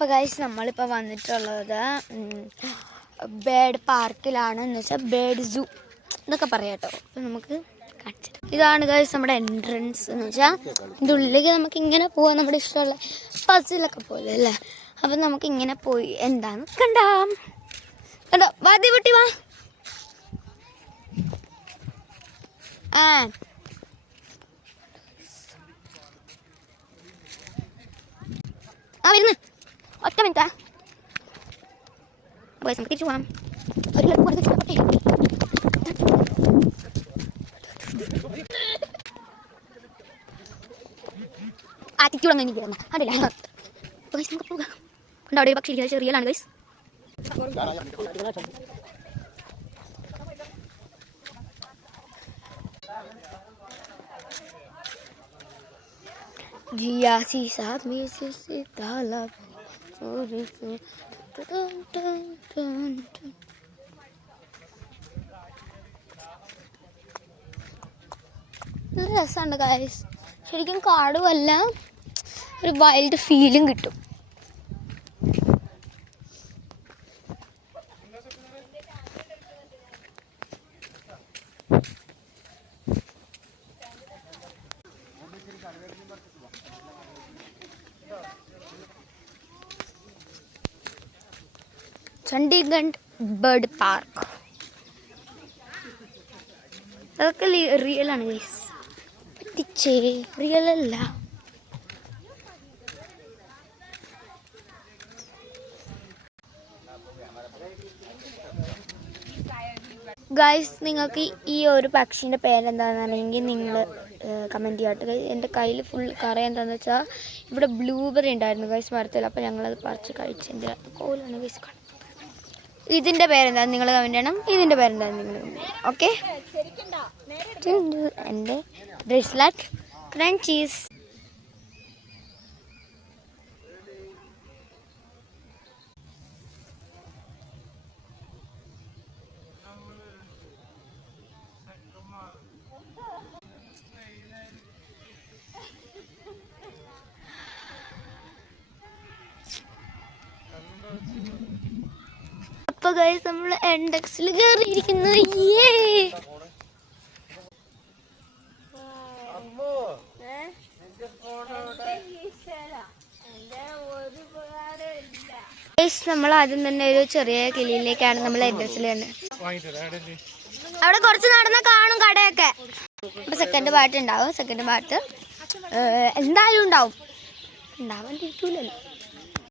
അപ്പോൾ ഗൈസ് നമ്മളിപ്പോൾ വന്നിട്ടുള്ളത് ബേർഡ് പാർക്കിലാണ്. എന്ന് വെച്ചാൽ ബേർഡ് സൂ എന്നൊക്കെ പറയാം കേട്ടോ. അപ്പോൾ നമുക്ക് കാണിച്ചു. ഇതാണ് ഗൈസ് നമ്മുടെ എൻട്രൻസ്. എന്ന് വെച്ചാൽ ഇതിൻ്റെ ഉള്ളിലേക്ക് നമുക്ക് ഇങ്ങനെ പോവാൻ നമ്മുടെ ഇഷ്ടമുള്ള പസിലൊക്കെ പോലെ അല്ലേ. അപ്പം നമുക്ക് ഇങ്ങനെ പോയി എന്താന്ന് കണ്ടോ. വാതി കുട്ടി വാ. വരുന്നു ഒറ്റ മിനിറ്റാ. ബോയ്സ് നമുക്ക് തിരിച്ചു പോകാം. ആറ്റിറ്റ്യൂഡ് അങ്ങനെ കയറുന്ന അതല്ല ബോയ്സ് നമുക്ക് പോകാം. കണ്ടോ അവിടെ പക്ഷേ ഇരിക്കുന്നത് ചെറിയലാണ് ഗൈസ്. जिया सी साथ में से तालाब चोरी से രസമുണ്ട് ഗൈസ്. ശരിക്കും കാടുമല്ല, ഒരു വൈൽഡ് ഫീലും കിട്ടും. ചണ്ഡീഗഡ് ബേർഡ് പാർക്ക് അതൊക്കെ റിയലാണ് ഗൈസ്. പറ്റിച്ചേ, റിയൽ അല്ല. ഗൈസ് നിങ്ങൾക്ക് ഈ ഒരു പക്ഷീൻ്റെ പേരെന്താണെന്ന് അറിയെങ്കിൽ നിങ്ങൾ കമൻറ്റ് ചെയ്യാട്ടെ. എൻ്റെ കയ്യിൽ ഫുൾ കറ എന്താണെന്ന് വെച്ചാൽ ഇവിടെ ബ്ലൂബെറി ഉണ്ടായിരുന്നു ഗൈസ് മരത്തിൽ. അപ്പോൾ ഞങ്ങളത് പറിച്ച് കഴിച്ചതിൻ്റെ കോലാണ് ഗൈസ്. ഇതിൻ്റെ പേരെന്താണെന്ന് നിങ്ങൾ കമൻറ്റ് ചെയ്യണം. ഇതിൻ്റെ പേരെന്താണെന്ന് നിങ്ങൾ കമൻറ്റ് ചെയ്യണം. ഓക്കെ. എൻ്റെ ബ്രേസ്ലെറ്റ് ക്രഞ്ചീസ്. അപ്പോൾ ഗൈസ് നമ്മൾ എൻഡെക്സിൽ കയറിയിരിക്കുന്നത്. നമ്മൾ ആദ്യം തന്നെ ഒരു ചെറിയ കിളിയിലേക്കാണ് നമ്മൾ എൻഡെക്സിൽ തന്നെ. അവിടെ കുറച്ച് നടന്നാൽ കാണും കടയൊക്കെ. അപ്പൊ സെക്കൻഡ് പാർട്ട് ഉണ്ടാവും. സെക്കൻഡ് പാർട്ട് എന്തായാലും ഉണ്ടാവും. ഉണ്ടാവാണ്ടിരിക്കൂലല്ലോ.